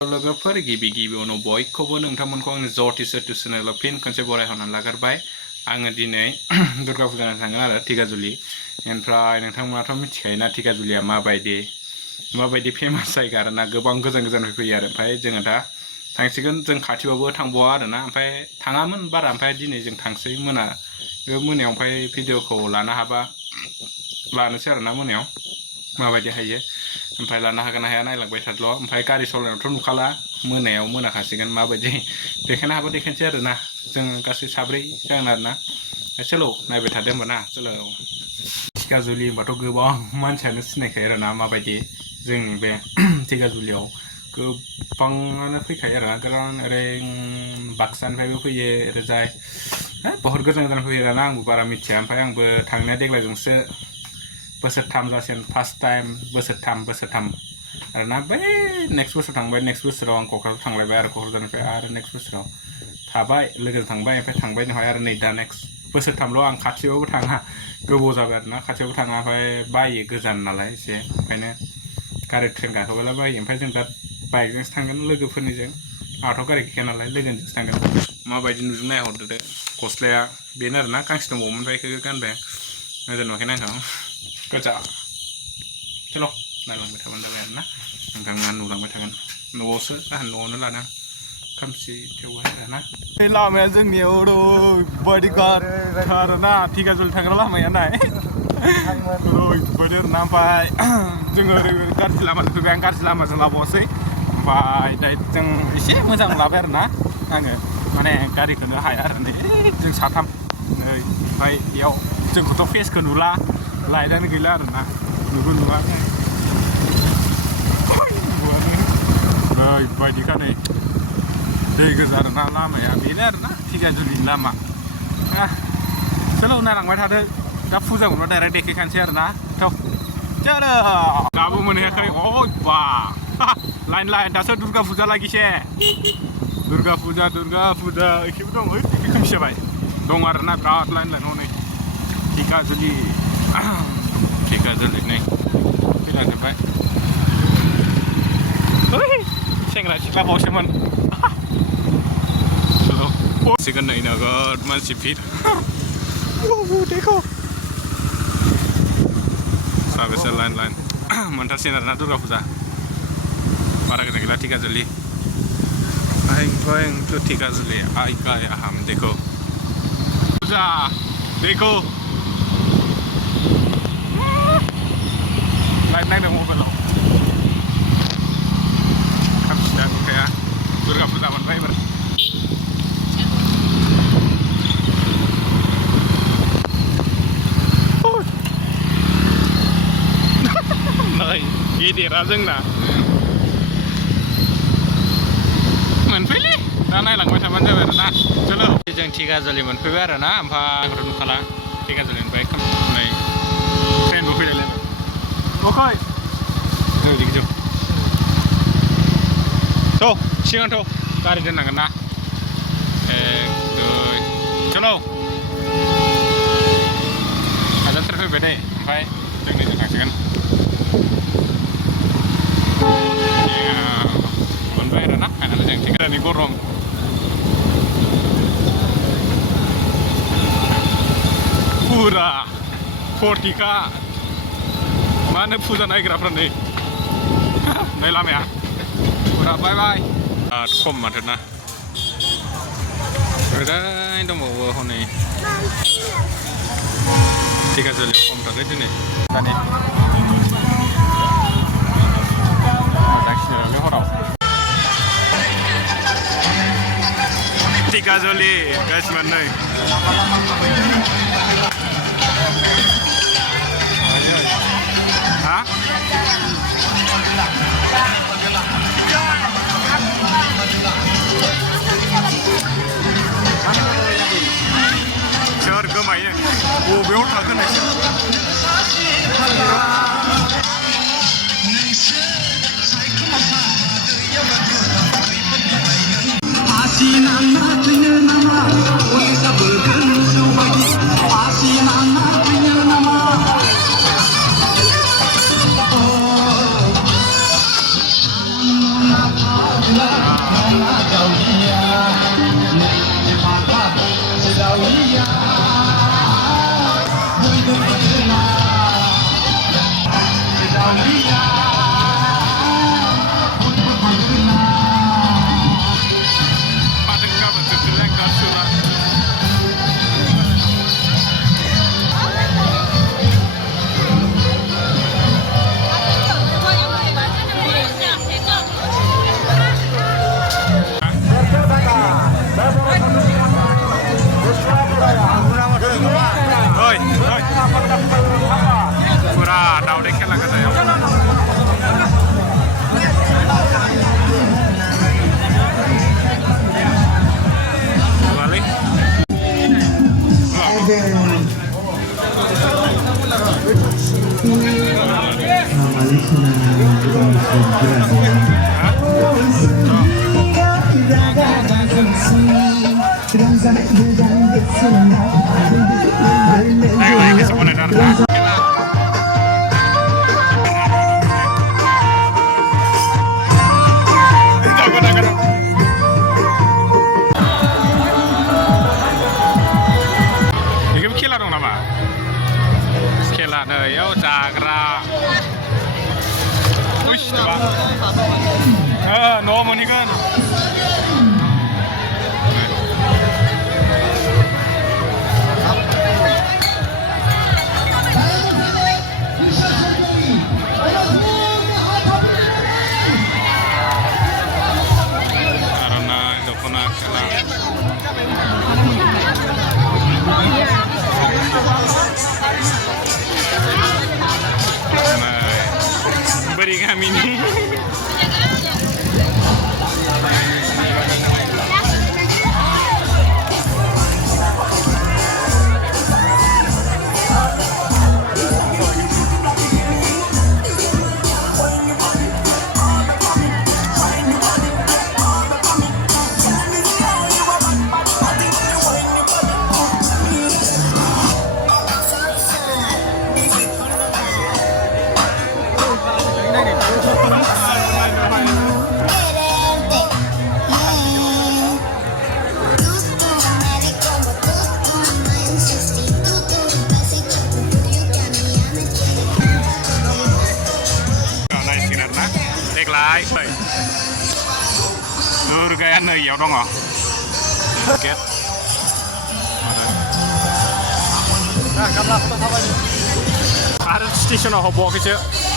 लोगोफोर गिबियावनो बयखौबो नोंथांमोनखौ आंनि जति सेतु चेनेलाव फिन खनसे बरायहरनानै लाग्रोबाय। आङो दिनै दुर्गा फुजा नायनो थांगोन आरो धिगाजुलि। ओमफ्राय नोंथांमोनाथ' मिथिखायोना धिगाजुलिया माबायदि फेमास जायगा आरोना, गोबां गोजाननिफ्राय फैयो आरो। ओमफ्राय जोङो दा थांसिगोन, जों खाथियावबो थांबावा आरोना, ओमफ्राय थाङामोन बारा, ओमफ्राय दिनै जों थांसै मोनायाव। ओमफ्राय भिडिअखौ लानो हाबा लानोसै आरोना, मोनायाव माबायदि हायो, ओमफ्राय लानो हागोन ना हाया नायलांबाय थादोल'। ओमफ्राय गारि सालायनायावथ' नुखाला, मोनायाव मोनाखासिगोन, माबायदि देखायनो हाबा देखायनोसै आरोना। जों गासै साब्रै जागोन आरोना। सोलो नायबाय थादो होमबा ना, सोलो। धिगाजुलि होनबाथ' गोबां मानसियानो सिनायखायो आरोना, माबायदि जोंनि बे धिगाजुलियाव गोबाङानो फैखायो आरोना। गोबां ओरै बाक्सानिफ्रायबो फैयो, ओरैजाय बहुत गोजान फैयो आरोना। आंबो बारा मिथिया, ओमफ्राय आंबो थांनाया देग्लायजोंसो बोसोरथाम जासिगोन, फार्स्ट टाइम बोसोरथाम आरोना। बै नेक्स्ट बोसोर थांबाय, नेक्स्ट बोसोराव आं क'क्राझार थांलायबाय आरो क'क्राझारनिफ्राय आरो नेक्स्ट बोसोराव थाबाय, लोगोजों थांबाय, ओमफ्राय थांबाय नहाय आरो नै दा नेक्स्ट बोसोरथामल'। आं खाथियावबो थाङा, गोबाव जाबाय आरोना, खाथियावबो थाङा। ओमफ्राय बायो, गोजान नालाय एसे, ओंखायनो गारि ट्रेन गाखोबोला बायो। ओमफ्राय जों दा बाइकजोंसो थांगोन लोगोफोरनिजों, आंहाथ' गारि गैखाया नालाय, लोगोनिजोंसो थांगोन। माबायदि नुदों नायहरदो दे। गस्लाया बेनो आरोना, गांसे दंबावोमोन, ओमफ्राय बेखौ गानबाय। मोजां नुवाखैना आंखौ, गोजा। चल' नायलांबाय थाबानो जाबाय आरोना, नोंथाङा नुलांबाय थागोन। न'आवसो न'आवनो लादों, खोमसि थेवबो आरोना। लामाया जोंनियाव ओरैबायदि गाज्रि आरोना, धिगाजुलि थांग्रा लामाया नाय, ओरैबायदि आरोना। ओमफ्राय जोङो ओरै गाज्रि लामाजों फैबाय, आं गाज्रि लामाजों लाबावासै। ओमफ्राय दा जों एसे मोजां लाबाय आरोना, आङो माने गारिखौनो हाया आरो नै जों साथाम नै। ओमफ्राय बेयाव जोंखौथ' फेसखौ नुला, लाइटआनो गैला आरोना, नुवा ओरैबायदिखा नै, दै गोजा आरोना लामाया। बेनो आरोना धिगाजुलि लामा। सोलो नायलांबाय थादो, दा फुजा मोनबा डाइरेक्ट देखायखानोसै आरोना। चलो दाबो मोनहैयाखै, बा लाइन दासो दुर्गा फुजा लागिसे। दुर्गा फुजा एखेबो दं, एखे खोमसि जाबाय दं आरोना, बिराद लाइन हनै धिगाजुलि नै फैलाजोब्बाय। सेंग्रा सिख्ला बावसोमोन। सिगोन नै नोगोद मानसि भिर। देखो साबेसे लाइन मोनथारसिगोन आरोना दुर्गा फुजा। बारा गोजान गैला धिगाजुलि। I'm going to धिगाजुलि। I am देखो फुजा, देखो लाइट नायदों मबाइलाव, खोमसिया नुखाया। दुर्गा फुजा मोनबाय एबार। गेदेरा जोंना मोनफैलै, दा नायलांबाय थाबानो जाबाय आरोना। चलो जों धिगाजुलि मोनफैबाय आरोना। ओमफ्राय आंथ' नुखाला धिगाजुलिनिफ्राय नै ट्रेनबो फैलायलायबाय। अखै गिदिर थ' सिगांथ' गारि दोननांगोन ना। 1 2 चलो हाजारथार फैबाय नै। ओमफ्राय जों थांसिगोन। मोनबाय आरोना, फाइनालि जों धिगाजुलि गरम। फुरा 40 मा होनो फुजा नायग्राफ्रा नै लामाया फुरा बाय बिराद खम माथो ना। ओरै दंबावो हनै धिगाजुलि खमथारलै दिनै। हराव धिगाजुलि गाइस मोननै हा सोर गोमायो, बबेयाव थाखो नोंसोर? खेला दं नामा खेला नै याव जाग्रा न'आव मोनहैगोन आर'नाइ दख'ना खेला बोरै गामिनि देग्लाय दुर्गाया नैयाव दङ गेट आरो स्टेसनाव हाबबावाखैसो